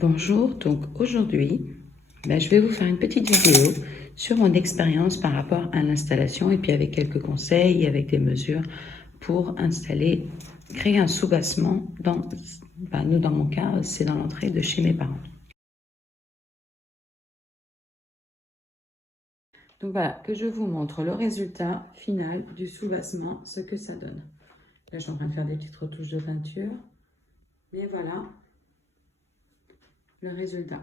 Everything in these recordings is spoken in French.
Bonjour, donc aujourd'hui, je vais vous faire une petite vidéo sur mon expérience par rapport à l'installation et puis avec quelques conseils et avec des mesures pour installer, créer un soubassement dans mon cas, c'est dans l'entrée de chez mes parents. Donc voilà, que je vous montre le résultat final du soubassement, ce que ça donne. Là, je suis en train de faire des petites retouches de peinture, mais voilà le résultat.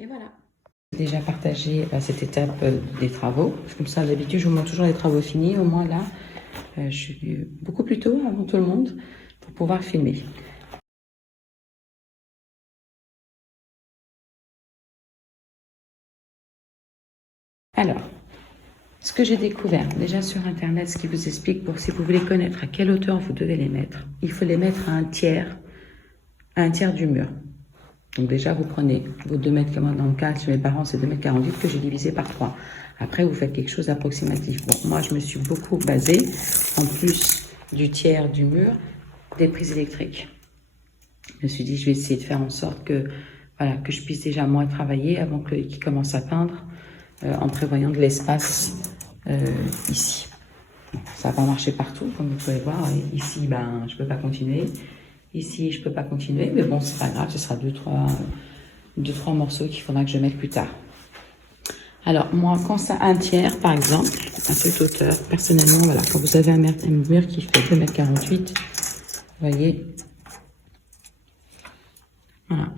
Et voilà. Déjà partagé cette étape des travaux. Comme ça, d'habitude, je vous montre toujours les travaux finis. Au moins là, je suis beaucoup plus tôt avant tout le monde pour pouvoir filmer. Alors, ce que j'ai découvert déjà sur Internet, ce qui vous explique pour si vous voulez connaître à quelle hauteur vous devez les mettre, il faut les mettre à un tiers du mur. Donc déjà, vous prenez vos 2 mètres, comme dans le cas chez mes parents, c'est 2,48 m que j'ai divisé par 3. Après, vous faites quelque chose d'approximatif. Bon, moi, je me suis beaucoup basée, en plus du tiers du mur, des prises électriques. Je me suis dit, je vais essayer de faire en sorte que, voilà, que je puisse déjà moi travailler avant qu'il commence à peindre, en prévoyant de l'espace ici. Bon, ça n'a pas marché partout, comme vous pouvez voir. Ici, je ne peux pas continuer. Ici, je ne peux pas continuer, mais bon, c'est pas grave, ce sera deux, trois morceaux qu'il faudra que je mette plus tard. Alors, moi, quand ça un tiers, par exemple, à cette hauteur, personnellement, voilà, quand vous avez un mur qui fait 2,48 m, vous voyez, voilà.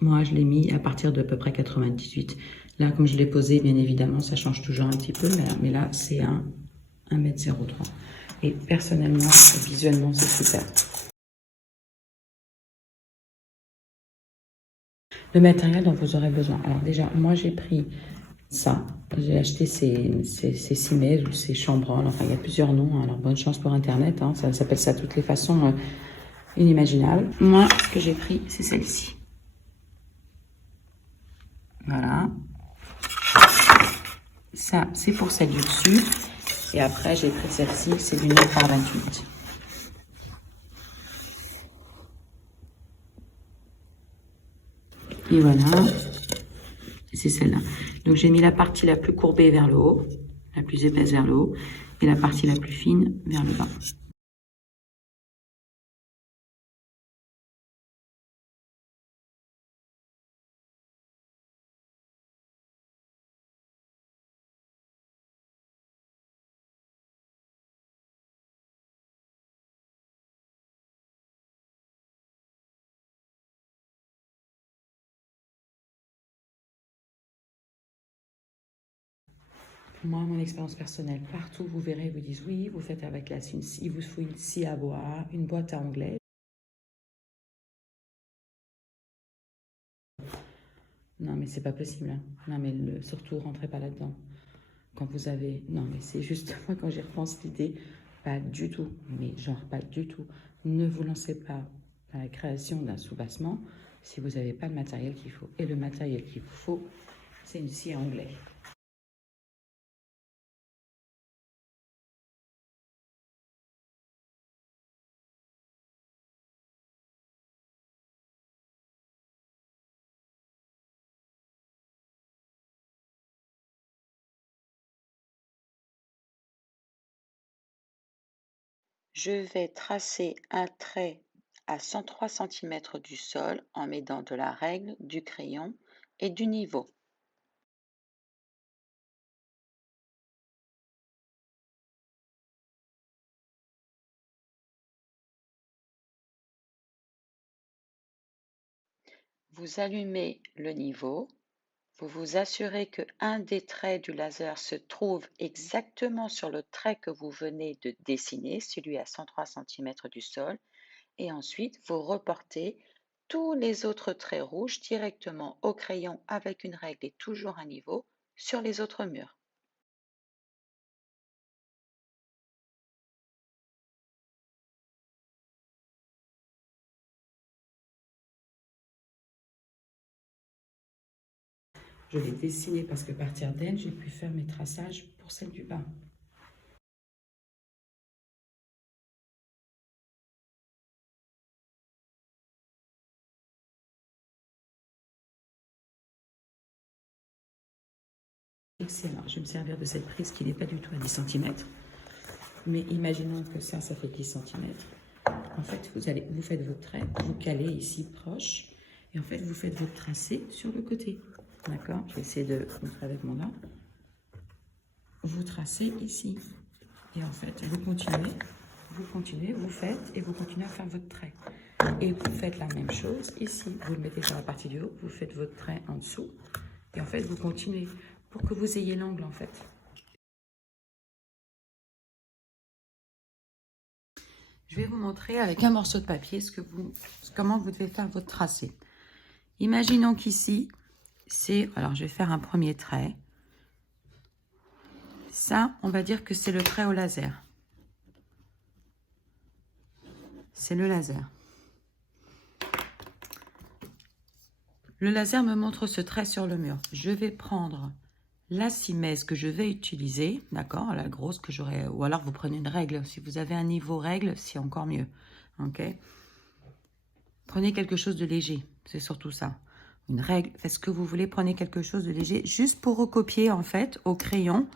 Moi, je l'ai mis à partir de peu près 98. Là, comme je l'ai posé, bien évidemment, ça change toujours un petit peu, mais là, c'est un 1,03 m. Et personnellement, visuellement, c'est super. Le matériel dont vous aurez besoin. Alors déjà, moi, j'ai pris ça. J'ai acheté ces cimaises ou ces chambranles. Enfin, il y a plusieurs noms. Alors, bonne chance pour Internet. Hein, ça s'appelle ça de toutes les façons inimaginables. Moi, ce que j'ai pris, c'est celle-ci. Voilà. Ça, c'est pour celle du dessus. Et après, j'ai pris celle-ci, c'est du 9 par 28. Et voilà, c'est celle-là. Donc, j'ai mis la partie la plus courbée vers le haut, la plus épaisse vers le haut, et la partie la plus fine vers le bas. Moi, mon expérience personnelle, partout vous verrez, vous disent oui, vous faites avec il vous faut une scie à bois, une boîte à onglets. Non, mais c'est pas possible. Hein. Non, mais surtout, rentrez pas là-dedans. Quand vous avez... Non, mais c'est juste, moi, quand j'y repense l'idée, pas du tout. Mais genre, pas du tout. Ne vous lancez pas dans la création d'un soubassement si vous n'avez pas le matériel qu'il faut. Et le matériel qu'il vous faut, c'est une scie à onglets. Je vais tracer un trait à 103 cm du sol en m'aidant de la règle, du crayon et du niveau. Vous allumez le niveau, vous vous assurez que un des traits du laser se trouve exactement sur le trait que vous venez de dessiner, celui à 103 cm du sol, et ensuite vous reportez tous les autres traits rouges directement au crayon avec une règle et toujours un niveau sur les autres murs. Je l'ai dessiné parce que partir d'elle, j'ai pu faire mes traçages pour celle du bas. Excellent. Je vais me servir de cette prise qui n'est pas du tout à 10 cm. Mais imaginons que ça fait 10 cm. En fait, vous faites votre trait, vous calez ici proche. Et en fait, vous faites votre tracé sur le côté. D'accord? Je vais essayer de montrer avec mon arme. Vous tracez ici. Et en fait, vous continuez, vous faites et vous continuez à faire votre trait. Et vous faites la même chose ici. Vous le mettez sur la partie du haut, vous faites votre trait en dessous. Et en fait, vous continuez pour que vous ayez l'angle en fait. Je vais vous montrer avec un morceau de papier comment vous devez faire votre tracé. Imaginons qu'ici, alors je vais faire un premier trait. Ça, on va dire que c'est le trait au laser. C'est le laser. Le laser me montre ce trait sur le mur. Je vais prendre la simèse que je vais utiliser, d'accord, la grosse que j'aurai, ou alors vous prenez une règle. Si vous avez un niveau règle, c'est encore mieux. Ok. Prenez quelque chose de léger, c'est surtout ça. Une règle, faites ce que vous voulez, prenez quelque chose de léger, juste pour recopier en fait au crayon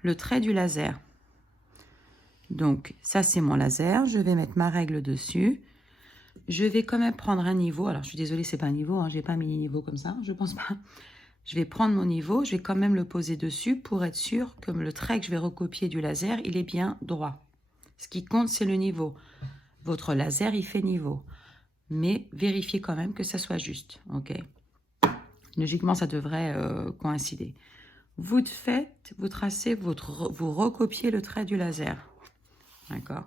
le trait du laser. Donc ça c'est mon laser, je vais mettre ma règle dessus. Je vais quand même prendre un niveau, alors je suis désolée c'est pas un niveau, hein, j'ai pas un mini niveau comme ça, je pense pas. Je vais prendre mon niveau, je vais quand même le poser dessus pour être sûr que le trait que je vais recopier du laser, il est bien droit. Ce qui compte c'est le niveau. Votre laser il fait niveau. Mais vérifiez quand même que ça soit juste, ok? Logiquement, ça devrait coïncider. Vous tracez, vous recopiez le trait du laser, d'accord?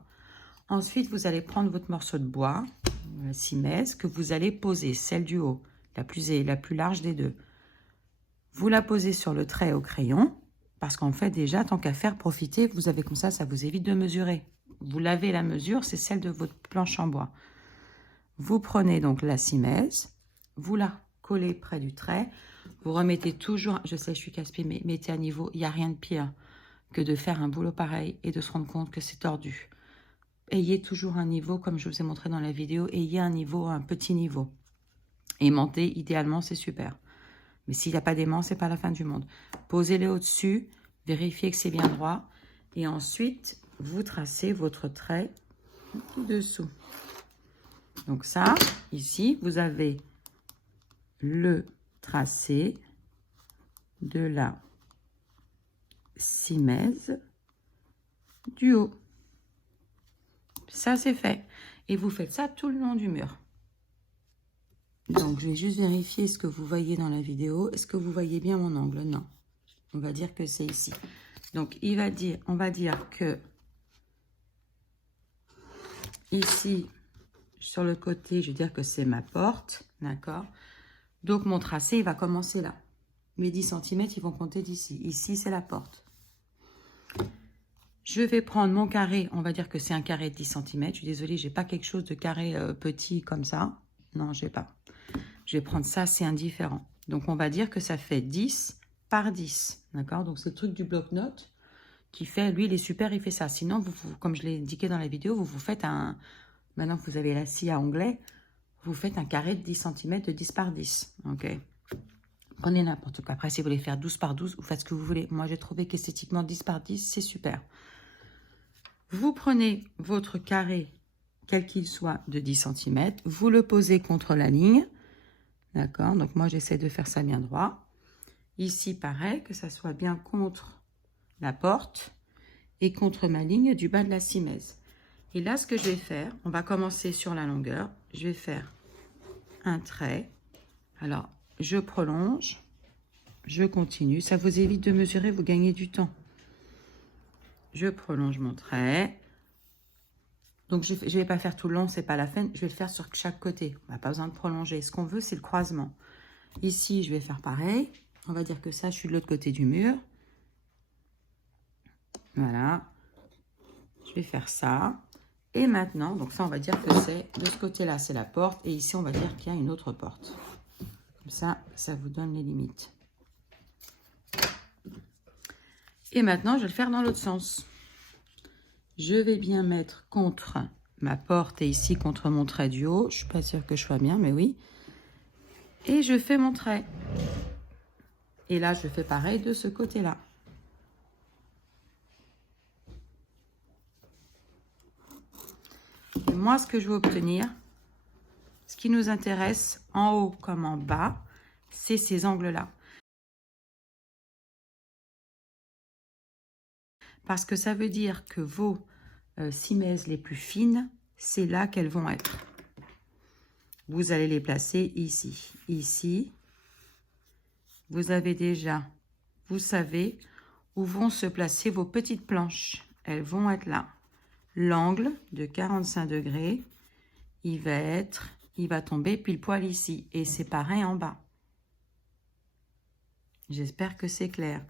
Ensuite, vous allez prendre votre morceau de bois, la simèse, que vous allez poser, celle du haut, la plus large des deux. Vous la posez sur le trait au crayon, parce qu'en fait, déjà, tant qu'à faire, profitez, vous avez comme ça vous évite de mesurer. Vous lavez la mesure, c'est celle de votre planche en bois. Vous prenez donc la simèse, vous la collez près du trait, vous remettez toujours, je sais je suis casse-pied, mais mettez à niveau, il n'y a rien de pire que de faire un boulot pareil et de se rendre compte que c'est tordu. Ayez toujours un niveau, comme je vous ai montré dans la vidéo, ayez un niveau, un petit niveau. Aimantez, idéalement, c'est super. Mais s'il n'y a pas d'aimant, c'est pas la fin du monde. Posez-les au-dessus, vérifiez que c'est bien droit, et ensuite, vous tracez votre trait dessous. Donc ça, ici, vous avez le tracé de la simèse du haut. Ça, c'est fait. Et vous faites ça tout le long du mur. Donc, je vais juste vérifier ce que vous voyez dans la vidéo. Est-ce que vous voyez bien mon angle? Non. On va dire que c'est ici. Donc, on va dire que ici, sur le côté, je vais dire que c'est ma porte, d'accord? Donc, mon tracé, il va commencer là. Mes 10 cm, ils vont compter d'ici. Ici, c'est la porte. Je vais prendre mon carré, on va dire que c'est un carré de 10 cm. Je suis désolée, j'ai pas quelque chose de carré petit comme ça. Non, j'ai pas. Je vais prendre ça, c'est indifférent. Donc, on va dire que ça fait 10 par 10, d'accord? Donc, c'est le truc du bloc-notes qui fait, lui, il est super, il fait ça. Sinon, comme je l'ai indiqué dans la vidéo, vous faites un... Maintenant que vous avez la scie à onglet, vous faites un carré de 10 cm de 10 par 10, ok? Prenez n'importe quoi. Après, si vous voulez faire 12 par 12, vous faites ce que vous voulez. Moi, j'ai trouvé qu'esthétiquement, 10 par 10, c'est super. Vous prenez votre carré, quel qu'il soit, de 10 cm. Vous le posez contre la ligne. D'accord? Donc, moi, j'essaie de faire ça bien droit. Ici, pareil, que ça soit bien contre la porte et contre ma ligne du bas de la simèse. Et là, ce que je vais faire, on va commencer sur la longueur. Je vais faire un trait. Alors, je prolonge. Je continue. Ça vous évite de mesurer, vous gagnez du temps. Je prolonge mon trait. Donc, je ne vais pas faire tout le long, c'est pas la peine. Je vais le faire sur chaque côté. On n'a pas besoin de prolonger. Ce qu'on veut, c'est le croisement. Ici, je vais faire pareil. On va dire que ça, je suis de l'autre côté du mur. Voilà. Je vais faire ça. Et maintenant, donc ça, on va dire que c'est de ce côté-là, c'est la porte. Et ici, on va dire qu'il y a une autre porte. Comme ça, ça vous donne les limites. Et maintenant, je vais le faire dans l'autre sens. Je vais bien mettre contre ma porte et ici contre mon trait du haut. Je ne suis pas sûre que je sois bien, mais oui. Et je fais mon trait. Et là, je fais pareil de ce côté-là. Et moi, ce que je veux obtenir, ce qui nous intéresse en haut comme en bas, c'est ces angles-là. Parce que ça veut dire que vos simèses les plus fines, c'est là qu'elles vont être. Vous allez les placer ici. Ici, vous avez déjà, vous savez où vont se placer vos petites planches. Elles vont être là. L'angle de 45 degrés, il va tomber pile poil ici. Et c'est pareil en bas. J'espère que c'est clair.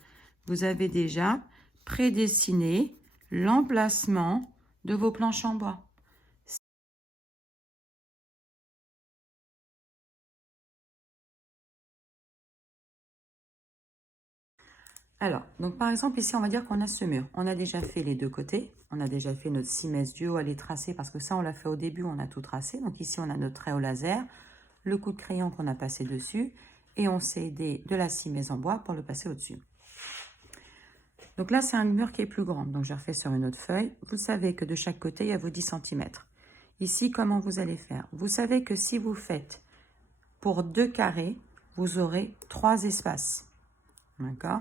Vous avez déjà prédessiné l'emplacement de vos planches en bois. Alors, donc par exemple, ici, on va dire qu'on a ce mur. On a déjà fait les deux côtés. On a déjà fait notre simèse du haut à les tracer parce que ça, on l'a fait au début, on a tout tracé. Donc ici, on a notre trait au laser, le coup de crayon qu'on a passé dessus et on s'est aidé de la simèse en bois pour le passer au-dessus. Donc là, c'est un mur qui est plus grand. Donc, je refais sur une autre feuille. Vous savez que de chaque côté, il y a vos 10 cm. Ici, comment vous allez faire? Vous savez que si vous faites pour 2 carrés, vous aurez 3 espaces. D'accord?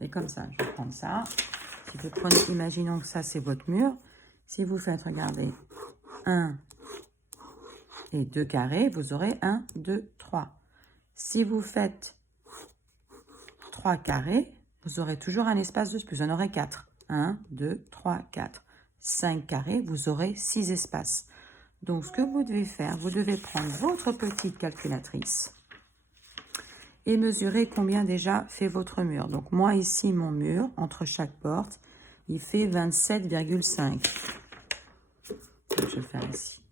Et comme ça, je vais prendre ça. Si vous prenez, imaginons que ça, c'est votre mur. Si vous faites, regardez, 1 et 2 carrés, vous aurez 1, 2, 3. Si vous faites 3 carrés, vous aurez toujours un espace de plus. Vous en aurez 4. 1, 2, 3, 4. 5 carrés, vous aurez 6 espaces. Donc, ce que vous devez faire, vous devez prendre votre petite calculatrice et mesurer combien déjà fait votre mur. Donc, moi, ici, mon mur, entre chaque porte, il fait 27,5. Je vais faire ici.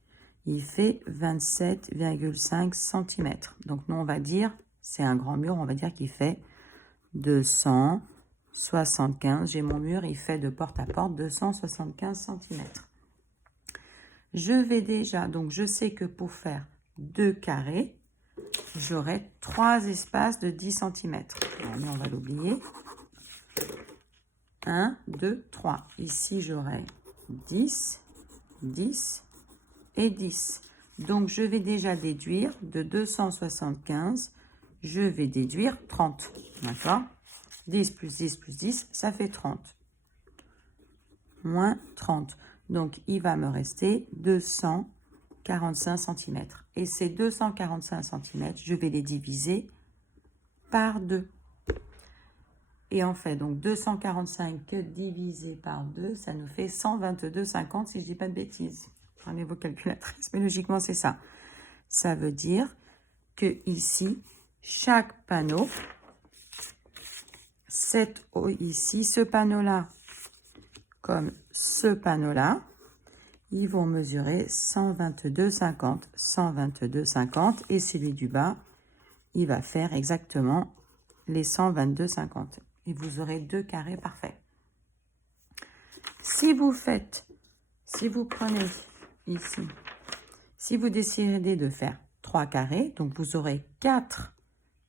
Il fait 27,5 cm. Donc, nous, on va dire, c'est un grand mur, on va dire qu'il fait 275. J'ai mon mur, il fait de porte à porte 275 cm. Je vais déjà, donc je sais que pour faire 2 carrés, j'aurai 3 espaces de 10 cm. Mais on va l'oublier. 1, 2, 3. Ici, j'aurai 10, 10 et 10. Donc, je vais déjà déduire de 275, je vais déduire 30. D'accord? 10 plus 10 plus 10, ça fait 30. Moins 30. Donc, il va me rester 245 cm. Et ces 245 cm, je vais les diviser par 2. Et en fait, donc 245 divisé par 2, ça nous fait 122,50 si je ne dis pas de bêtises. Prenez vos calculatrices, mais logiquement, c'est ça. Ça veut dire que ici, chaque panneau, ici, ce panneau-là, comme ce panneau-là, ils vont mesurer 122,50. 122,50 et celui du bas, il va faire exactement les 122,50. Et vous aurez 2 carrés parfaits. Si vous prenez ici, si vous décidez de faire 3 carrés, donc vous aurez 4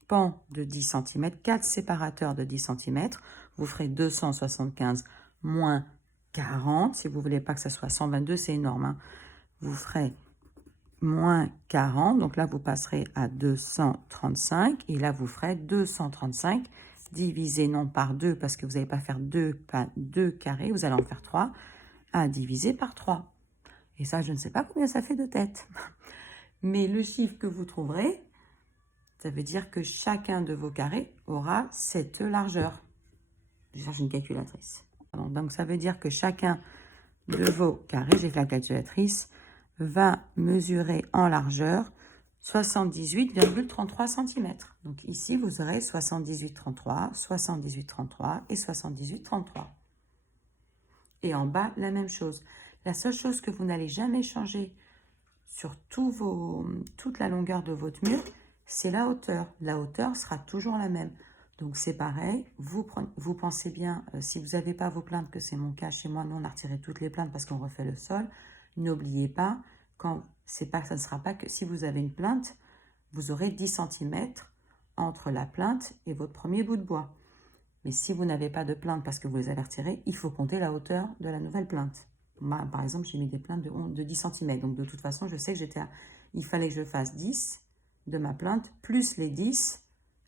pans de 10 cm, 4 séparateurs de 10 cm, vous ferez 275 moins 40, si vous ne voulez pas que ça soit 122, c'est énorme, hein. Vous ferez moins 40, donc là vous passerez à 235, et là vous ferez 235 divisé non par 2, parce que vous n'allez pas faire 2 carrés, vous allez en faire 3, à diviser par 3. Et ça, je ne sais pas combien ça fait de tête. Mais le chiffre que vous trouverez, ça veut dire que chacun de vos carrés aura cette largeur. Je cherche une calculatrice. Donc, ça veut dire que chacun de vos carrés, j'ai fait la calculatrice, va mesurer en largeur 78,33 cm. Donc, ici, vous aurez 78,33, 78,33 et 78,33. Et en bas, la même chose. La seule chose que vous n'allez jamais changer sur toute la longueur de votre mur, c'est la hauteur. La hauteur sera toujours la même. Donc c'est pareil, vous pensez bien, si vous n'avez pas vos plaintes, que c'est mon cas chez moi, nous on a retiré toutes les plaintes parce qu'on refait le sol. N'oubliez pas, ça ne sera pas que si vous avez une plainte, vous aurez 10 cm entre la plainte et votre premier bout de bois. Mais si vous n'avez pas de plainte parce que vous les avez retirées, il faut compter la hauteur de la nouvelle plainte. Moi, par exemple, j'ai mis des plaintes de 10 cm. Donc de toute façon, je sais que il fallait que je fasse 10 de ma plainte, plus les 10,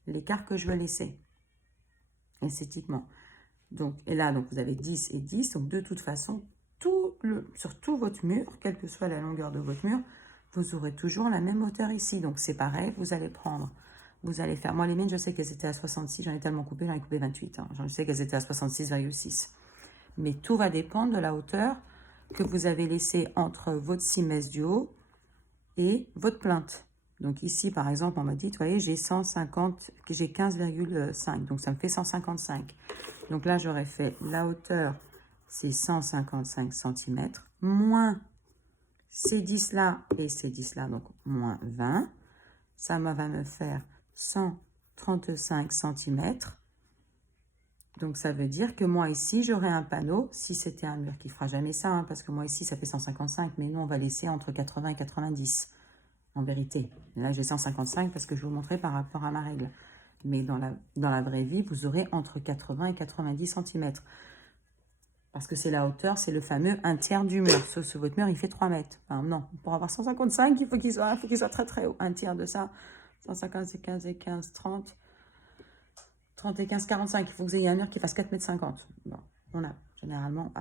l'écart que je veux laisser, esthétiquement. Donc, et là, donc, vous avez 10 et 10. Donc, de toute façon, sur tout votre mur, quelle que soit la longueur de votre mur, vous aurez toujours la même hauteur ici. Donc, c'est pareil, vous allez faire, moi, les miennes, je sais qu'elles étaient à 66. J'en ai tellement coupé, j'en ai coupé 28. Hein. Je sais qu'elles étaient à 66,6. Mais tout va dépendre de la hauteur que vous avez laissée entre votre 6 messes du haut et votre plainte. Donc ici, par exemple, on m'a dit, vous voyez, j'ai 15,5, donc ça me fait 155. Donc là, j'aurais fait la hauteur, c'est 155 cm, moins ces 10-là et ces 10-là, donc moins 20. Ça va me faire 135 cm. Donc ça veut dire que moi ici, j'aurai un panneau, si c'était un mur qui ne fera jamais ça, hein, parce que moi ici, ça fait 155, mais nous, on va laisser entre 80 et 90. En vérité, là j'ai 155 parce que je vous montrais par rapport à ma règle. Mais dans la vraie vie, vous aurez entre 80 et 90 cm. Parce que c'est la hauteur, c'est le fameux 1/3 du mur. Sauf que votre mur, il fait 3 mètres. Enfin, non, pour avoir 155, il faut qu'il soit très très haut. 1/3 de ça, 150, c'est 15 et 15, 30. 30 et 15, 45. Il faut que vous ayez un mur qui fasse 4,50 m. Bon, on a généralement,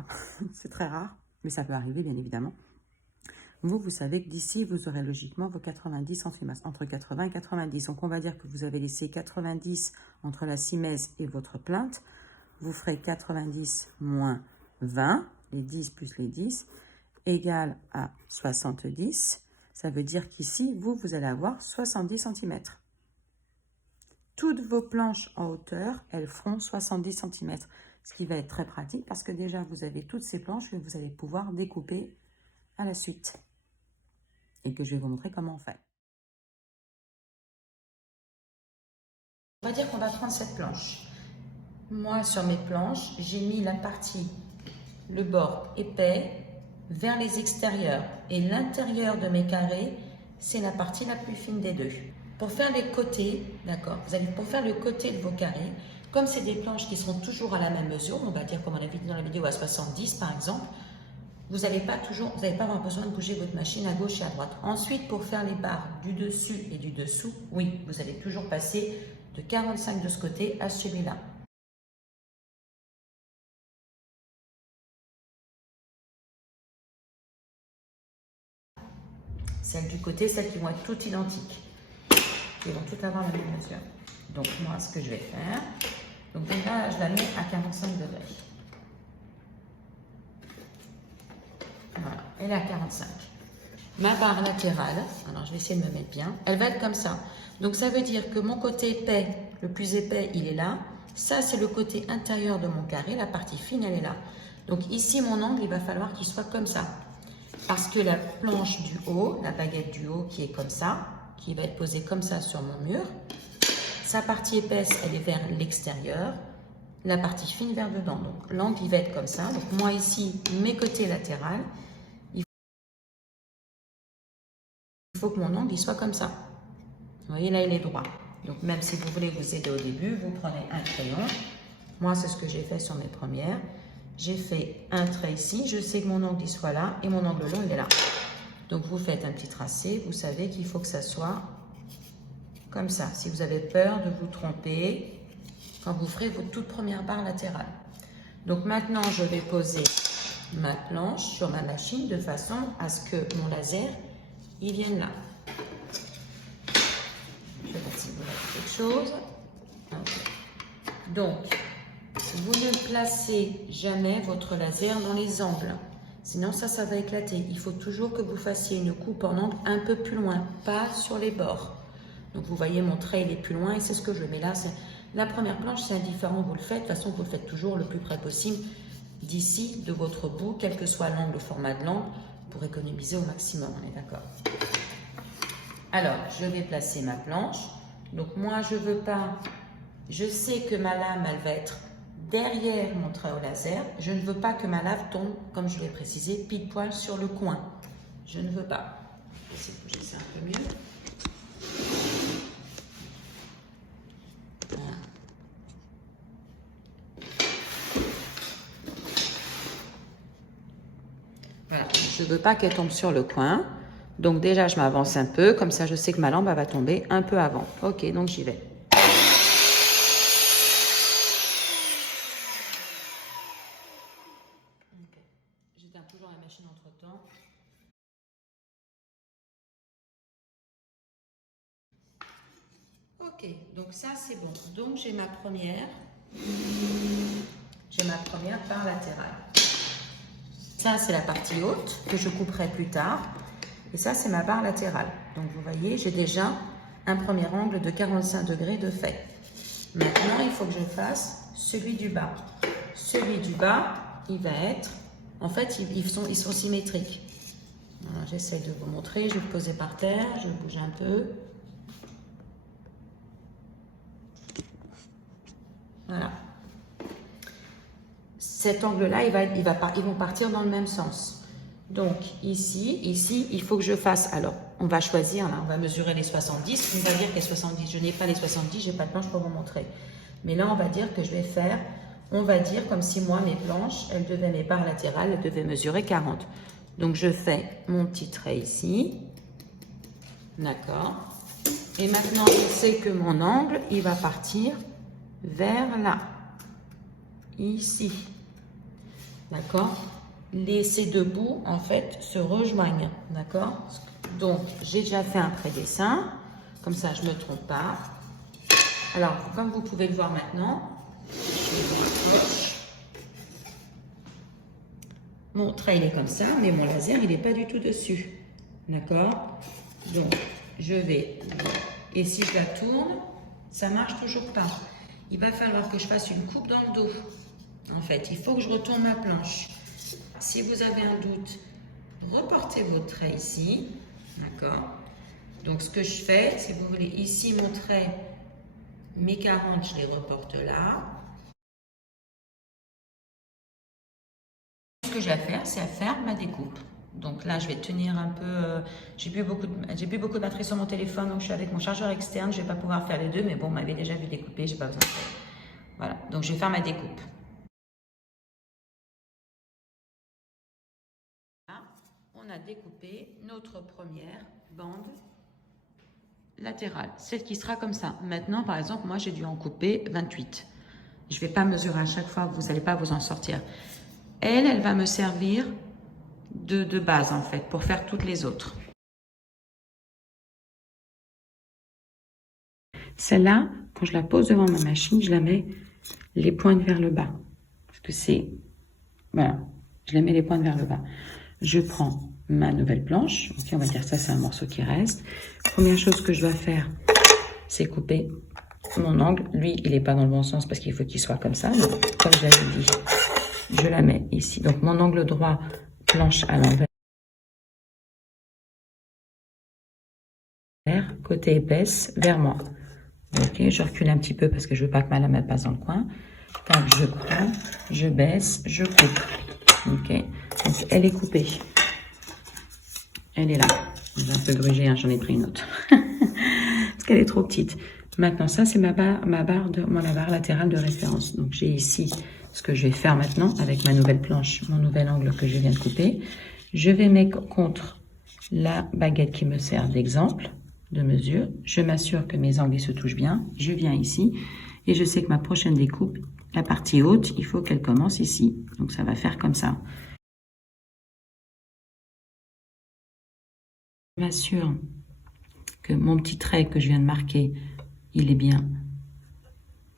c'est très rare, mais ça peut arriver bien évidemment. Vous savez que d'ici, vous aurez logiquement vos 90 cm, entre 80 et 90. Donc, on va dire que vous avez laissé 90 entre la 6 messes et votre plainte. Vous ferez 90 moins 20, les 10 plus les 10, égale à 70. Ça veut dire qu'ici, vous allez avoir 70 cm. Toutes vos planches en hauteur, elles feront 70 cm. Ce qui va être très pratique parce que déjà, vous avez toutes ces planches que vous allez pouvoir découper à la suite. Et que je vais vous montrer comment on fait. On va dire qu'on va prendre cette planche. Moi, sur mes planches, j'ai mis la partie, le bord épais, vers les extérieurs. Et l'intérieur de mes carrés, c'est la partie la plus fine des deux. Pour faire les côtés, d'accord, pour faire le côté de vos carrés, comme c'est des planches qui seront toujours à la même mesure, on va dire comme on a vu dans la vidéo à 70 par exemple, vous n'allez pas avoir besoin de bouger votre machine à gauche et à droite. Ensuite, pour faire les barres du dessus et du dessous, oui, vous allez toujours passer de 45 de ce côté à celui-là. Celles du côté, celles qui vont être toutes identiques, qui vont toutes avoir la même mesure. Donc moi, ce que je vais faire, donc déjà, je la mets à 45 degrés. Voilà, elle est à 45. Ma barre latérale, alors je vais essayer de me mettre bien, elle va être comme ça. Donc ça veut dire que mon côté épais, le plus épais, il est là. Ça, c'est le côté intérieur de mon carré, la partie fine, elle est là. Donc ici, mon angle, il va falloir qu'il soit comme ça. Parce que la planche du haut, la baguette du haut qui est comme ça, qui va être posée comme ça sur mon mur, sa partie épaisse, elle est vers l'extérieur, la partie fine vers dedans. Donc l'angle, il va être comme ça. Donc moi ici, mes côtés latérales, il faut que mon angle, il soit comme ça. Vous voyez, là, il est droit. Donc même si vous voulez vous aider au début, vous prenez un crayon. Moi, c'est ce que j'ai fait sur mes premières. J'ai fait un trait ici, je sais que mon angle il soit là et mon angle long il est là. Donc vous faites un petit tracé, vous savez qu'il faut que ça soit comme ça. Si vous avez peur de vous tromper quand vous ferez votre toute première barre latérale. Donc maintenant je vais poser ma planche sur ma machine de façon à ce que mon laser il vienne là. Je vais voir si vous avez quelque chose. Donc vous ne placez jamais votre laser dans les angles, sinon ça va éclater. Il faut toujours que vous fassiez une coupe en angle un peu plus loin, pas sur les bords. Donc vous voyez mon trait il est plus loin et c'est ce que je mets là. La première planche c'est indifférent, vous le faites, de toute façon vous le faites toujours le plus près possible d'ici, de votre bout, quel que soit l'angle, le format de l'angle, pour économiser au maximum, on est d'accord. Alors je vais placer ma planche, donc moi je ne veux pas Je sais que ma lame, elle va être derrière mon trait au laser. Je ne veux pas que ma lame tombe, comme je l'ai précisé, pile poil sur le coin. Je ne veux pas. Je vais essayer de bouger ça un peu mieux. Voilà. Voilà. Je ne veux pas qu'elle tombe sur le coin. Donc déjà, je m'avance un peu. Comme ça, je sais que ma lampe va tomber un peu avant. Ok, donc j'y vais. J'éteins toujours la machine entre-temps. Ok, donc ça c'est bon. Donc j'ai ma première barre latérale. Ça c'est la partie haute que je couperai plus tard. Et ça c'est ma barre latérale. Donc vous voyez, j'ai déjà un premier angle de 45 degrés de fait. Maintenant, il faut que je fasse celui du bas. Celui du bas, il va être... En fait, ils sont symétriques. J'essaie de vous montrer. Je vais le poser par terre. Je bouge un peu. Voilà. Cet angle-là, ils vont partir dans le même sens. Donc, ici, il faut que je fasse... Alors, on va choisir, là, on va mesurer les 70. On va dire que les 70, je n'ai pas les 70, je n'ai pas de planche pour vous montrer. Mais là, on va dire que je vais faire... On va dire comme si moi, mes planches, mes barres latérales, elles devaient mesurer 40. Donc, je fais mon petit trait ici. D'accord. Et maintenant, je sais que mon angle, il va partir vers là. Ici. D'accord. Ces deux bouts, en fait, se rejoignent. D'accord. Donc, j'ai déjà fait un pré-dessin. Comme ça, je ne me trompe pas. Alors, comme vous pouvez le voir maintenant, mon trait il est comme ça, mais mon laser il n'est pas du tout dessus. D'accord. Donc je vais, et si je la tourne, ça marche toujours pas. Il va falloir que je fasse une coupe dans le dos. En fait, il faut que je retourne ma planche. Si vous avez un doute, reportez votre trait ici. D'accord. Donc ce que je fais, si vous voulez, ici mon trait, mes 40, je les reporte là. Ce que j'ai à faire, c'est à faire ma découpe. Donc là, je vais tenir un peu... j'ai plus beaucoup de batterie sur mon téléphone, donc je suis avec mon chargeur externe. Je ne vais pas pouvoir faire les deux, mais bon, vous m'avez déjà vu découper, j'ai pas besoin de faire. Voilà, donc je vais faire ma découpe. Là, on a découpé notre première bande latérale, celle qui sera comme ça. Maintenant, par exemple, moi, j'ai dû en couper 28. Je ne vais pas mesurer à chaque fois, vous n'allez pas vous en sortir. Elle va me servir de base, en fait, pour faire toutes les autres. Celle-là, quand je la pose devant ma machine, je la mets les pointes vers le bas. Parce que c'est... Voilà, je la mets les pointes vers le bas. Je prends ma nouvelle planche. Ok, on va dire ça, c'est un morceau qui reste. Première chose que je dois faire, c'est couper mon angle. Lui, il n'est pas dans le bon sens parce qu'il faut qu'il soit comme ça. Donc, comme je l'avais dit, je la mets ici. Donc, mon angle droit, planche à l'envers. Côté épaisse, vers moi. Ok, je recule un petit peu parce que je veux pas que ma lame passe dans le coin. Tac, je prends, je baisse, je coupe. Ok, donc elle est coupée. Elle est là. J'ai un peu grugé, hein, j'en ai pris une autre. Parce qu'elle est trop petite. Maintenant, ça, c'est ma barre latérale de référence. Donc, j'ai ici ce que je vais faire maintenant avec ma nouvelle planche, mon nouvel angle que je viens de couper. Je vais mettre contre la baguette qui me sert d'exemple, de mesure. Je m'assure que mes angles se touchent bien. Je viens ici et je sais que ma prochaine découpe, la partie haute, il faut qu'elle commence ici. Donc, ça va faire comme ça. Je m'assure que mon petit trait que je viens de marquer, il est bien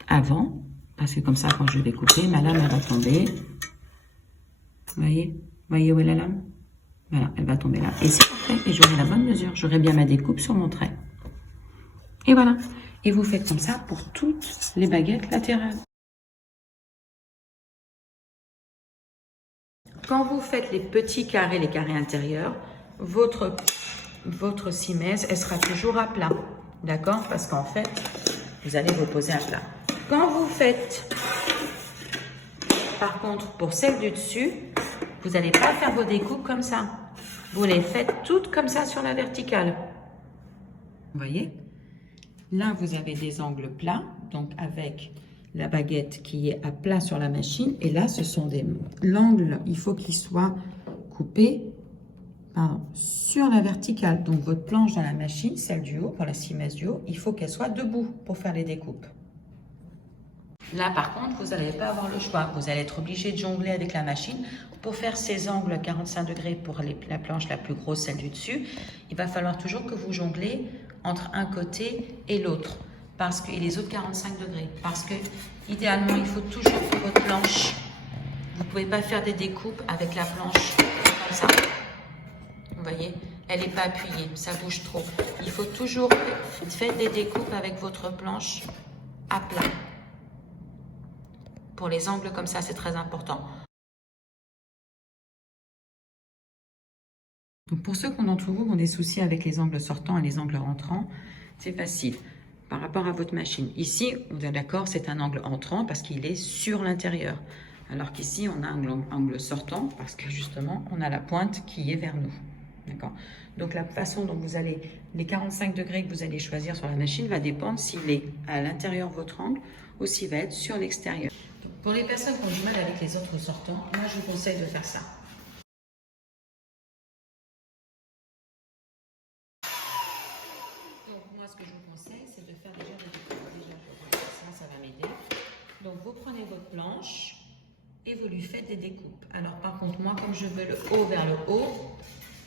avant, parce que comme ça, quand je vais couper, ma lame, elle va tomber. Vous voyez où est la lame? Voilà, elle va tomber là. Et c'est parfait, et j'aurai la bonne mesure. J'aurai bien ma découpe sur mon trait. Et voilà. Et vous faites comme ça pour toutes les baguettes latérales. Quand vous faites les petits carrés, les carrés intérieurs, votre simèse, elle sera toujours à plat. D'accord? Parce qu'en fait, vous allez vous poser à plat. Quand vous faites, par contre, pour celle du dessus, vous n'allez pas faire vos découpes comme ça. Vous les faites toutes comme ça sur la verticale. Vous voyez? Là, vous avez des angles plats, donc avec la baguette qui est à plat sur la machine. Et là, ce sont l'angle, il faut qu'il soit coupé sur la verticale. Donc, votre planche dans la machine, celle du haut, pour la 6 messes du haut, il faut qu'elle soit debout pour faire les découpes. Là, par contre, vous n'allez pas avoir le choix. Vous allez être obligé de jongler avec la machine. Pour faire ces angles 45 degrés pour la planche la plus grosse, celle du dessus, il va falloir toujours que vous jonglez entre un côté et l'autre. Et les autres 45 degrés. Parce que, idéalement, il faut toujours que votre planche, vous ne pouvez pas faire des découpes avec la planche comme ça. Vous voyez, elle n'est pas appuyée, ça bouge trop. Il faut toujours faire des découpes avec votre planche à plat. Pour les angles comme ça, c'est très important. Donc pour ceux d'entre vous qui ont des soucis avec les angles sortants et les angles rentrants, c'est facile. Par rapport à votre machine. Ici, vous êtes d'accord, c'est un angle entrant parce qu'il est sur l'intérieur. Alors qu'ici, on a un angle sortant parce que justement, on a la pointe qui est vers nous. D'accord. Donc la façon dont vous allez, les 45 degrés que vous allez choisir sur la machine va dépendre s'il est à l'intérieur de votre angle ou s'il va être sur l'extérieur. Pour les personnes qui ont du mal avec les autres sortants, moi je vous conseille de faire ça. Donc moi ce que je vous conseille, c'est de faire déjà des découpes. Déjà, ça va m'aider. Donc vous prenez votre planche et vous lui faites des découpes. Alors par contre, moi comme je veux le haut vers le haut,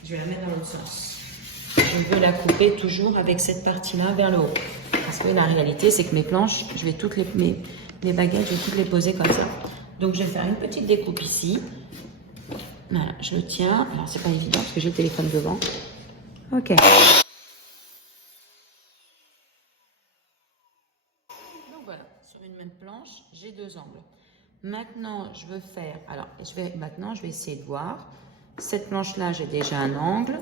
je vais la mettre dans l'autre sens. Je veux la couper toujours avec cette partie-là vers le haut. Parce que la réalité, c'est que mes planches, je vais toutes mes baguettes, je vais toutes les poser comme ça. Donc, je vais faire une petite découpe ici. Voilà, je le tiens. Alors, c'est pas évident parce que j'ai le téléphone devant. Ok. Donc, voilà, sur une même planche, j'ai deux angles. Maintenant, je veux faire... Alors, maintenant, je vais essayer de voir. Cette planche-là, j'ai déjà un angle.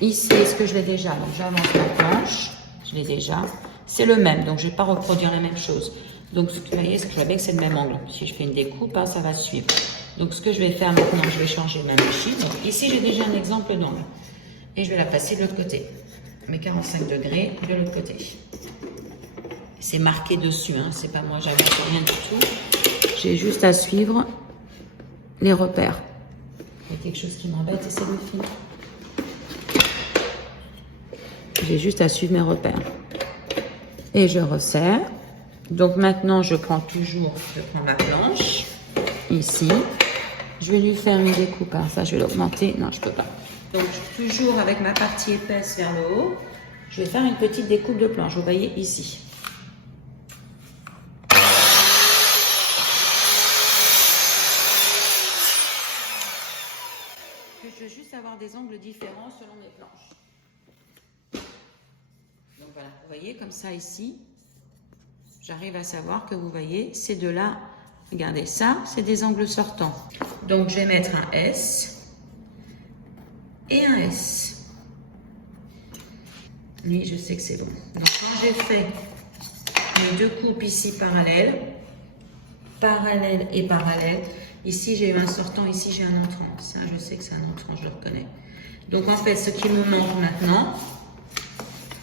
Ici, est-ce que je l'ai déjà? Donc, j'avance la planche. Je l'ai déjà. C'est le même, donc je ne vais pas reproduire la même chose. Donc, vous voyez, je vois bien que c'est le même angle. Si je fais une découpe, ça va suivre. Donc, ce que je vais faire maintenant, je vais changer ma machine. Donc, ici, j'ai déjà un exemple d'angle. Et je vais la passer de l'autre côté. Mes 45 degrés de l'autre côté. C'est marqué dessus, hein. C'est pas moi, j'invente rien du tout. J'ai juste à suivre les repères. Il y a quelque chose qui m'embête et c'est le fil. J'ai juste à suivre mes repères. Et je resserre. Donc maintenant, je prends ma planche, ici. Je vais lui faire une découpe. Alors ça, je vais l'augmenter. Non, je ne peux pas. Donc, toujours avec ma partie épaisse vers le haut, je vais faire une petite découpe de planche. Vous voyez ici. Je veux juste avoir des angles différents selon mes planches. Donc voilà, vous voyez comme ça ici, j'arrive à savoir que vous voyez ces deux-là, regardez ça, c'est des angles sortants. Donc je vais mettre un S et un S. Lui, je sais que c'est bon. Donc quand j'ai fait mes deux coupes ici parallèles et parallèles, ici j'ai eu un sortant, ici j'ai un entrant. Ça, je sais que c'est un entrant, je le reconnais. Donc en fait, ce qui me manque maintenant,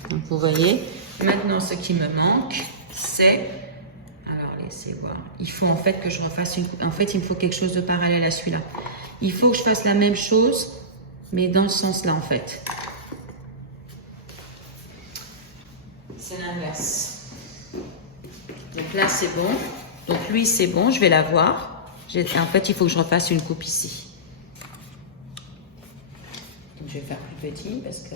donc vous voyez, maintenant ce qui me manque, c'est, alors laissez voir, il faut en fait que je refasse en fait il me faut quelque chose de parallèle à celui-là. Il faut que je fasse la même chose, mais dans ce sens-là en fait. C'est l'inverse. Donc là c'est bon, donc lui c'est bon, je vais l'avoir. En fait il faut que je refasse une coupe ici. Donc, je vais faire plus petit parce que...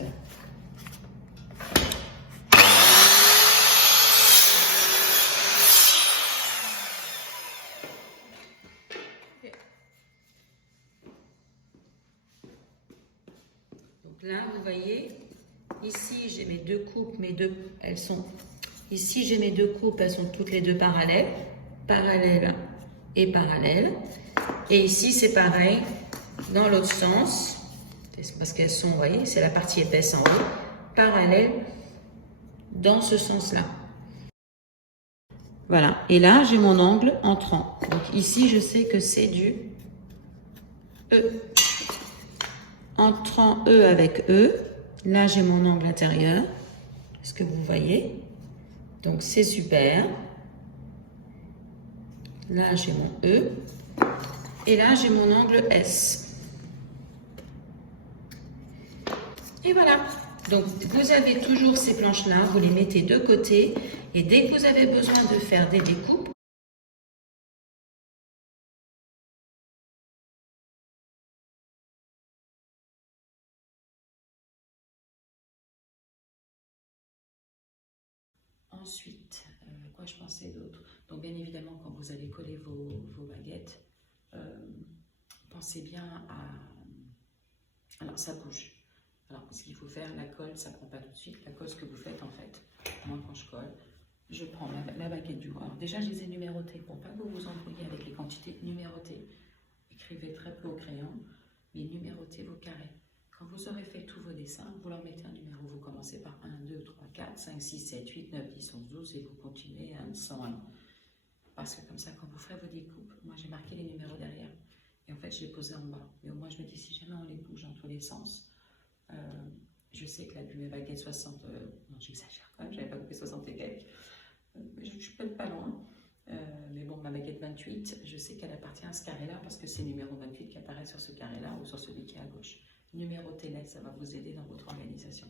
Là, vous voyez, ici j'ai mes deux coupes, ici j'ai mes deux coupes, elles sont toutes les deux parallèles, parallèles et parallèles. Et ici c'est pareil, dans l'autre sens, parce qu'elles sont, vous voyez, c'est la partie épaisse en haut, parallèles dans ce sens-là. Voilà. Et là, j'ai mon angle entrant. Donc ici, je sais que c'est du E. Entrant E avec E. Là, j'ai mon angle intérieur. Est-ce que vous voyez? Donc, c'est super. Là, j'ai mon E. Et là, j'ai mon angle S. Et voilà. Donc, vous avez toujours ces planches-là. Vous les mettez de côté. Et dès que vous avez besoin de faire des découpes, ensuite, quoi je pensais d'autre? Donc bien évidemment, quand vous allez coller vos baguettes, pensez bien à... Alors ça bouge. Alors ce qu'il faut faire, la colle, ça ne prend pas tout de suite. La colle, ce que vous faites en fait, moi quand je colle, je prends la baguette du haut. Alors déjà, je les ai numérotées pour pas que vous vous embrouillez avec les quantités numérotées. Écrivez très peu au crayon, mais numérotez vos carrés. Quand vous aurez fait tous vos dessins, vous leur mettez un numéro. Vous commencez par 1, 2, 3, 4, 5, 6, 7, 8, 9, 10, 11, 12 et vous continuez à 101. Parce que comme ça, quand vous ferez vos découpes, moi j'ai marqué les numéros derrière. Et en fait, je les posais en bas. Mais au moins, je me dis, si jamais on les bouge dans tous les sens, je sais que la mes baguette 60, non j'exagère quand même, j'avais pas coupé 60 et quelques. Je suis peut-être pas loin. Mais bon, ma baguette 28, je sais qu'elle appartient à ce carré-là parce que c'est le numéro 28 qui apparaît sur ce carré-là ou sur celui qui est à gauche. Numérotez-les, ça va vous aider dans votre organisation.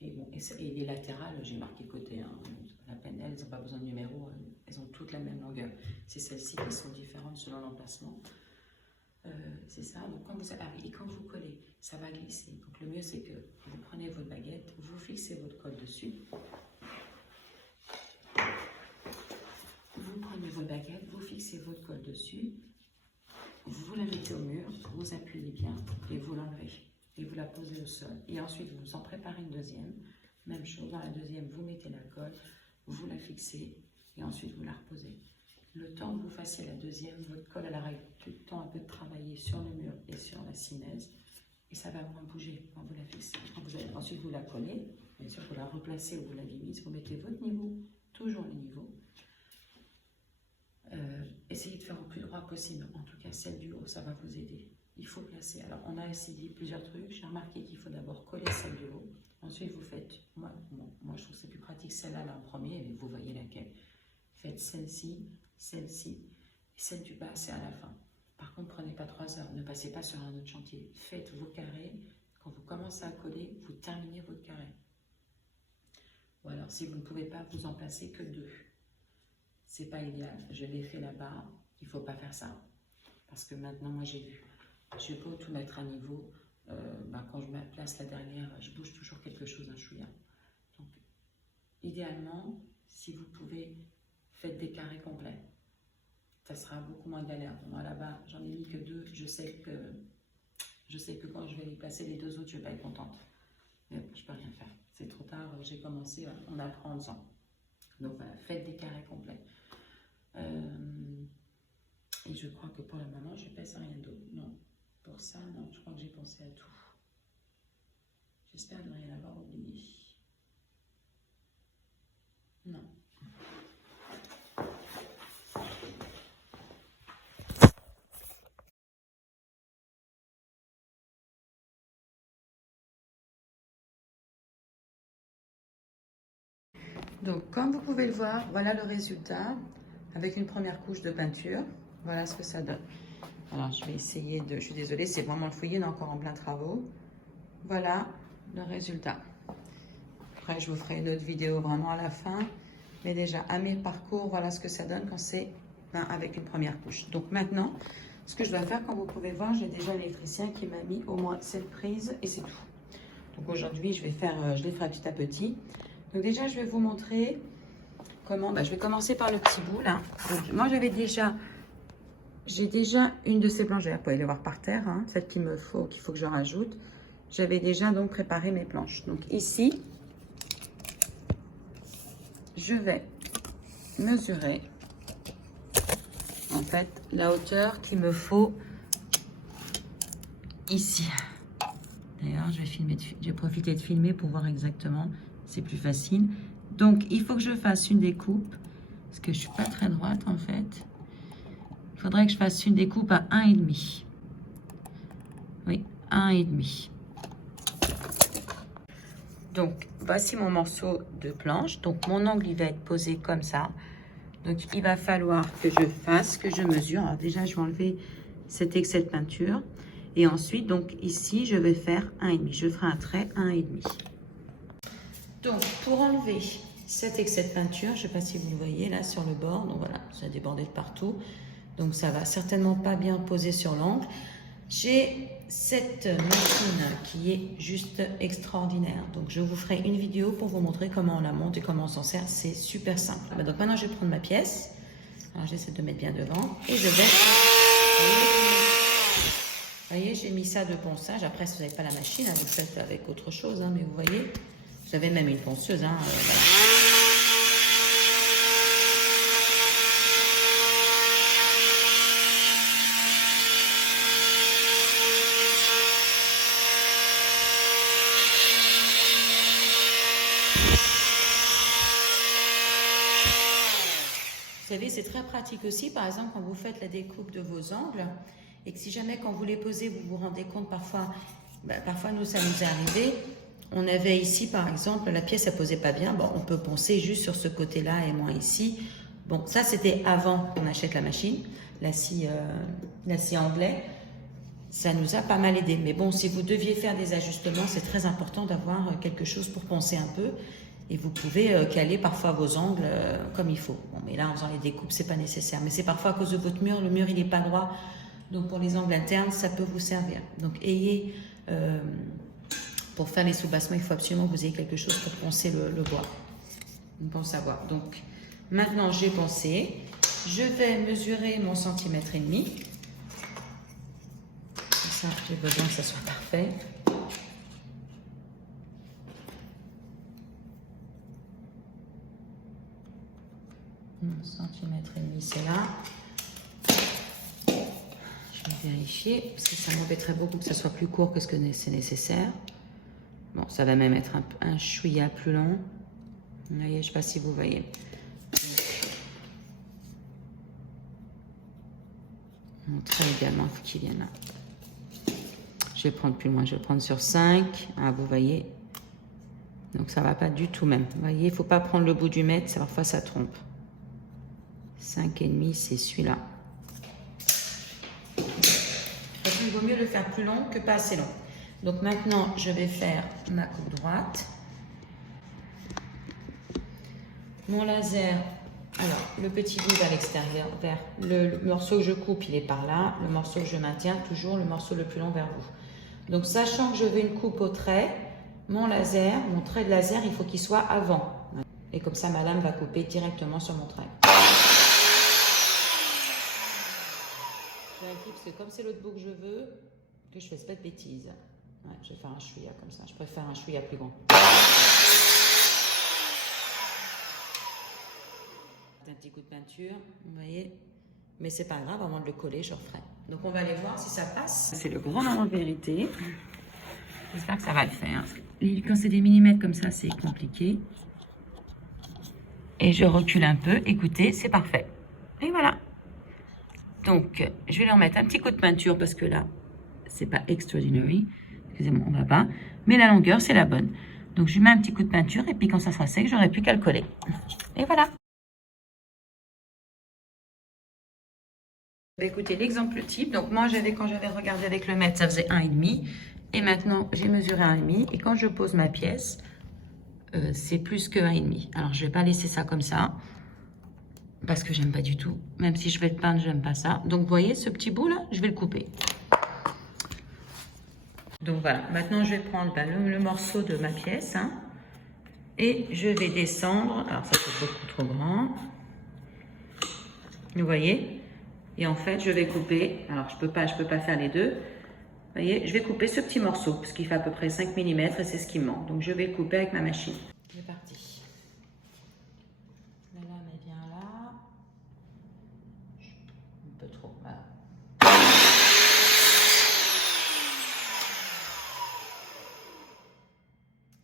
Et, bon, et les latérales, j'ai marqué côté, hein, la peine, elles n'ont pas besoin de numéro, elles ont toutes la même longueur. C'est celles-ci qui sont différentes selon l'emplacement. C'est ça, donc quand vous, et quand vous collez, ça va glisser. Donc le mieux c'est que vous prenez votre baguette, vous fixez votre colle dessus. Vous prenez votre baguette, vous fixez votre colle dessus, vous la mettez au mur, vous appuyez bien et vous l'enlevez. Et vous la posez au sol. Et ensuite, vous en préparez une deuxième. Même chose, dans la deuxième, vous mettez la colle, vous la fixez et ensuite vous la reposez. Le temps que vous fassiez la deuxième, votre colle, elle aura tout le temps un peu de travailler sur le mur et sur la simèse. Et ça va moins bouger quand vous la fixez. Ensuite, vous la collez. Bien sûr, vous la replacez où vous l'avez mise. Vous mettez votre niveau, toujours le niveau. Essayez de faire au plus droit possible. En tout cas, celle du haut, ça va vous aider. Il faut placer. Alors, on a essayé plusieurs trucs. J'ai remarqué qu'il faut d'abord coller celle du haut. Ensuite, vous faites... Moi je trouve que c'est plus pratique celle-là là en premier, mais vous voyez laquelle. Faites celle-ci, celle-ci, et celle du bas, c'est à la fin. Par contre, prenez pas 3 heures. Ne passez pas sur un autre chantier. Faites vos carrés. Quand vous commencez à coller, vous terminez votre carré. Ou alors, si vous ne pouvez pas, vous en placez que 2. C'est pas idéal. Je l'ai fait là-bas. Il faut pas faire ça. Parce que maintenant, moi, j'ai vu. Je peux tout mettre à niveau. Quand je me place la dernière, je bouge toujours quelque chose d'un chouïa. Donc, idéalement, si vous pouvez, faites des carrés complets. Ça sera beaucoup moins galère. Moi, là-bas, j'en ai mis que 2. Je sais que quand je vais les placer, les 2 autres, je vais pas être contente. Mais bon, je peux rien faire. C'est trop tard. J'ai commencé. On apprend en faisant. Donc, voilà, faites des carrés complets. Et je crois que pour le moment, je ne pèse rien d'autre. Non, pour ça, non, je crois que j'ai pensé à tout. J'espère ne rien avoir oublié. Non. Donc, comme vous pouvez le voir, voilà le résultat avec une première couche de peinture. Voilà ce que ça donne. Alors, je vais essayer de... Je suis désolée, c'est vraiment le foyer, on est encore en plein travaux. Voilà le résultat. Après, je vous ferai une autre vidéo vraiment à la fin. Mais déjà, à mes parcours, voilà ce que ça donne quand c'est avec une première couche. Donc maintenant, ce que je dois faire, comme vous pouvez voir, j'ai déjà l'électricien qui m'a mis au moins cette prise et c'est tout. Donc aujourd'hui, je les ferai petit à petit. Donc déjà, je vais vous montrer comment... je vais commencer par le petit bout, là. Donc, moi, j'ai déjà une de ces planches. Vous pouvez les voir par terre, hein, celle qu'il faut que je rajoute. J'avais déjà donc préparé mes planches. Donc ici, je vais mesurer en fait la hauteur qu'il me faut ici. D'ailleurs, je vais profiter de filmer pour voir exactement. C'est plus facile. Donc, il faut que je fasse une découpe Parce que je suis pas très droite en fait. Il faudrait que je fasse une découpe à 1,5. Oui, 1,5. Donc, voici mon morceau de planche. Donc, mon angle, il va être posé comme ça. Donc, il va falloir que je fasse, que je mesure. Alors, déjà, je vais enlever cet excès de peinture. Et ensuite, donc, ici, je vais faire 1,5. Je ferai un trait 1,5. Donc, pour enlever cet excès de peinture, je ne sais pas si vous le voyez là sur le bord. Donc, voilà, ça a débordé de partout. Donc, ça va certainement pas bien poser sur l'angle. J'ai cette machine qui est juste extraordinaire. Donc, je vous ferai une vidéo pour vous montrer comment on la monte et comment on s'en sert. C'est super simple. Donc, maintenant, je vais prendre ma pièce. Alors, j'essaie de mettre bien devant. Et je vais... Vous voyez, j'ai mis ça de ponçage. Après, si vous n'avez pas la machine, vous le faites avec autre chose. Mais vous voyez, vous avez même une ponceuse. Voilà. Vous savez, c'est très pratique aussi, par exemple, quand vous faites la découpe de vos angles, et que si jamais, quand vous les posez, vous vous rendez compte, parfois nous, ça nous est arrivé, on avait ici, par exemple, la pièce, elle posait pas bien, bon, on peut poncer juste sur ce côté-là et moins ici. Bon, ça, c'était avant qu'on achète la machine, la scie anglais. Ça nous a pas mal aidé. Mais bon, si vous deviez faire des ajustements, c'est très important d'avoir quelque chose pour poncer un peu. Et vous pouvez caler parfois vos angles comme il faut. Bon, mais là, en faisant les découpes, c'est pas nécessaire. Mais c'est parfois à cause de votre mur. Le mur, il n'est pas droit. Donc, pour les angles internes, ça peut vous servir. Donc, pour faire les soubassements, il faut absolument que vous ayez quelque chose pour poncer le bois. Bon savoir. Donc, maintenant, j'ai poncé. Je vais mesurer mon centimètre et demi. Comme ça, j'ai besoin que ça soit parfait. Centimètre et demi, c'est là. Je vais vérifier parce que ça m'embêterait beaucoup que ça soit plus court que ce que c'est nécessaire. Bon, ça va même être un chouïa plus long. Vous voyez, je ne sais pas si vous voyez. Mon trait également, il faut qu'il vienne là. Je vais prendre plus loin, je vais prendre sur 5. Ah, vous voyez. Donc ça ne va pas du tout même. Vous voyez, il ne faut pas prendre le bout du mètre, parfois ça trompe. 5,5, c'est celui-là. Il vaut mieux le faire plus long que pas assez long. Donc maintenant, je vais faire ma coupe droite. Mon laser, alors le petit bout à l'extérieur, vers le morceau que je coupe, il est par là. Le morceau que je maintiens, toujours le morceau le plus long vers vous. Donc sachant que je veux une coupe au trait, mon trait de laser, il faut qu'il soit avant. Et comme ça, ma lame va couper directement sur mon trait. Je vérifie parce que comme c'est l'autre bout que je veux, que je ne fasse pas de bêtises. Ouais, je vais faire un chouïa comme ça. Je préfère un chouïa plus grand. Un petit coup de peinture, vous voyez. Mais c'est pas grave, avant de le coller, je referai. Donc on va aller voir si ça passe. C'est le grand moment de vérité. J'espère que ça va le faire. Quand c'est des millimètres comme ça, c'est compliqué. Et je recule un peu. Écoutez, c'est parfait. Et voilà. Donc, je vais leur mettre un petit coup de peinture parce que là, c'est pas extraordinary. Excusez-moi, on va pas. Mais la longueur, c'est la bonne. Donc, je lui mets un petit coup de peinture et puis quand ça sera sec, j'aurai plus qu'à le coller. Et voilà. Écoutez, l'exemple type. Donc, moi, quand j'avais regardé avec le mètre, ça faisait 1,5. Et maintenant, j'ai mesuré 1,5. Et quand je pose ma pièce, c'est plus que 1,5. Alors, je vais pas laisser ça comme ça. Parce que j'aime pas du tout. Même si je vais le peindre, j'aime pas ça. Donc, vous voyez, ce petit bout là, je vais le couper. Donc, voilà. Maintenant, je vais prendre le morceau de ma pièce. Et je vais descendre. Alors, ça c'est beaucoup trop grand. Vous voyez? Et en fait, je vais couper. Alors, je peux pas faire les deux. Vous voyez, je vais couper ce petit morceau. Parce qu'il fait à peu près 5 mm et c'est ce qui me manque. Donc, je vais le couper avec ma machine. C'est parti. La lame est bien là. Un peu trop. Voilà.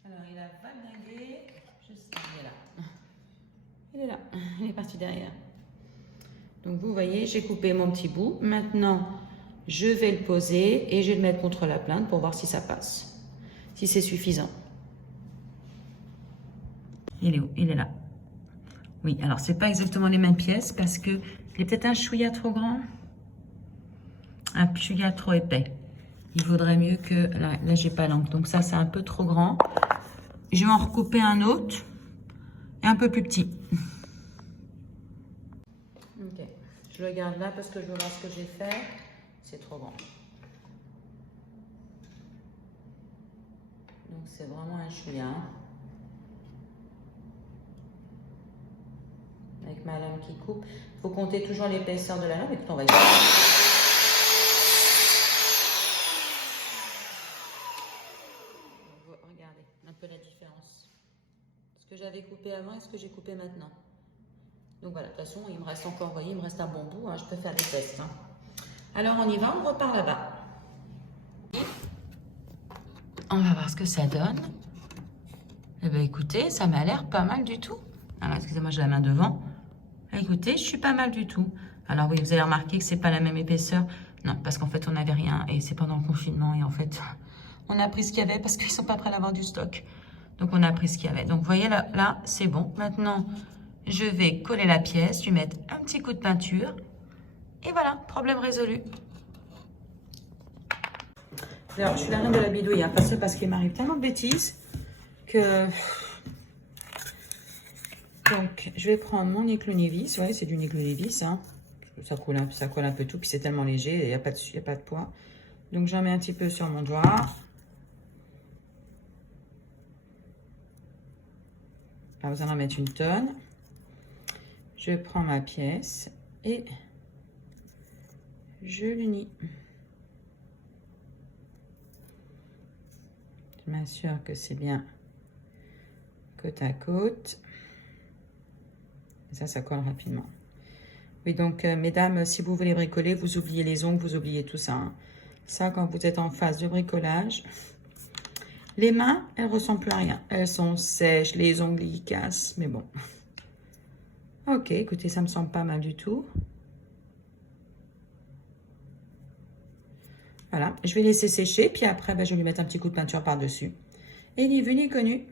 Alors, il a valdingué jusqu'à là. Il est là, il est parti derrière. Donc vous voyez, j'ai coupé mon petit bout. Maintenant, je vais le poser et je vais le mettre contre la plainte pour voir si ça passe. Si c'est suffisant. Il est où? Il est là. Oui, alors c'est pas exactement les mêmes pièces parce que il est peut-être un chouïa trop grand. Un chouïa trop épais. Il vaudrait mieux que... Là j'ai pas l'encre. Donc ça, c'est un peu trop grand. Je vais en recouper un autre. Et un peu plus petit. Ok. Je le garde là parce que je veux voir ce que j'ai fait. C'est trop grand. Donc c'est vraiment un chouïa. Avec ma lame qui coupe. Il faut compter toujours l'épaisseur de la lame. Écoute, on va y aller. Regardez un peu la différence. Ce que j'avais coupé avant et ce que j'ai coupé maintenant. Donc voilà, de toute façon, il me reste encore, vous voyez, il me reste un bon bout. Hein, je peux faire des tests. Hein. Alors on y va, on repart là-bas. On va voir ce que ça donne. Eh bien écoutez, ça m'a l'air pas mal du tout. Alors excusez-moi, j'ai la main devant. Écoutez, je suis pas mal du tout. Alors oui, vous avez remarqué que c'est pas la même épaisseur. Non, parce qu'en fait, on n'avait rien et c'est pendant le confinement et en fait, on a pris ce qu'il y avait parce qu'ils sont pas prêts à avoir du stock. Donc, on a pris ce qu'il y avait. Donc, vous voyez, là c'est bon. Maintenant, je vais coller la pièce, lui mettre un petit coup de peinture et voilà, problème résolu. Alors, je suis la reine de la bidouille, hein, parce qu'il m'arrive tellement de bêtises que... Donc, je vais prendre mon Niclonivis. Ouais, c'est du Niclonivis. Hein. Ça colle un peu tout. Puis c'est tellement léger, il n'y a pas de poids. Donc, j'en mets un petit peu sur mon doigt. Pas besoin d'en mettre une tonne. Je prends ma pièce et je l'unis. Je m'assure que c'est bien côte à côte. Et ça colle rapidement. Oui, donc, mesdames, si vous voulez bricoler, vous oubliez les ongles, vous oubliez tout ça. Hein. Ça, quand vous êtes en phase de bricolage, les mains, elles ne ressemblent plus à rien. Elles sont sèches, les ongles, ils cassent, mais bon. Ok, écoutez, ça me semble pas mal du tout. Voilà, je vais laisser sécher, puis après, je vais lui mettre un petit coup de peinture par-dessus. Et ni vu ni connu.